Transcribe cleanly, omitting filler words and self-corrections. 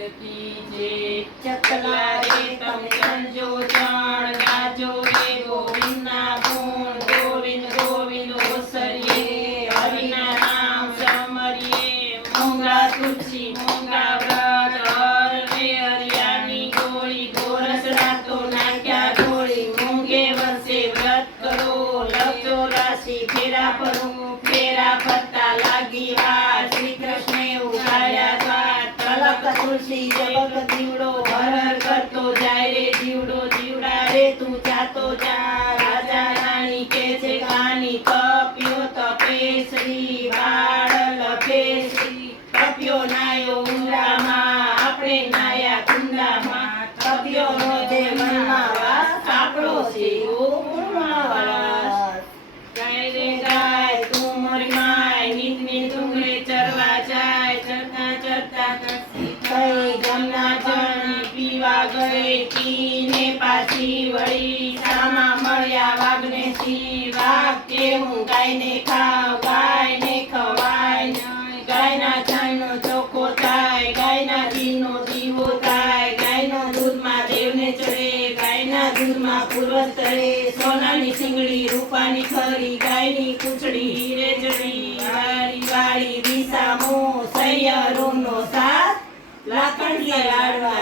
की जय। चकला रे तम संजो जान गाजो रे गोविंद ना गुण गोविंद गोविंद ओसरिये हरिना नाम समरिये मूंगा तुलसी मूंगा व्रत हर रे हरियानी गोળી गोरसड़ा तो नाक्या गोળી मूंगे वर्षे व्रत करो लखो राशि फेरा परो फेरा पत्ता लागी વાર શ્રી કૃષ્ણે ઉગાડ્યા દ્વાર તલક તુલસી જબક દીવડો હર હર કરતો જાય રે જીવડો જીવડા રે તું જાતો જા રાજા રાણી કે છે કાની તપ્યો તપેશ્રી બાળ લપેશ્રી તપ્યો નાયો ઊંડામાં આપણે નાયા કુંડામાં તપ્યો રોજે મનમાં વાસ આપણો છે ગુણમાં વાસ ગાય રે ગાય તું મોરી માય નીત ની ડુંગરે ચરવા જાય ચરતા ચરતા કઈ ગમના જણ પીવા ગઈ પીને પાછી વળી સામા મળ્યા વાઘને સી વાઘ કે હું ગાયને ખાવ ગાયને ખવાય ગાયના છાણનો ચોખ્ખો થાય ગાયના ઘીનો દીવો થાય ગાયનો દૂધમાં દેવને ચડે ગાયના દૂધમાં પૂર્વજ તળે સોનાની શીંગડી રૂપાની ખરી ગાયની કૂચડી હીરે જડી વાળી વાળી વિસામો સૈયરોનો સાથ લાકડીએ લાડવા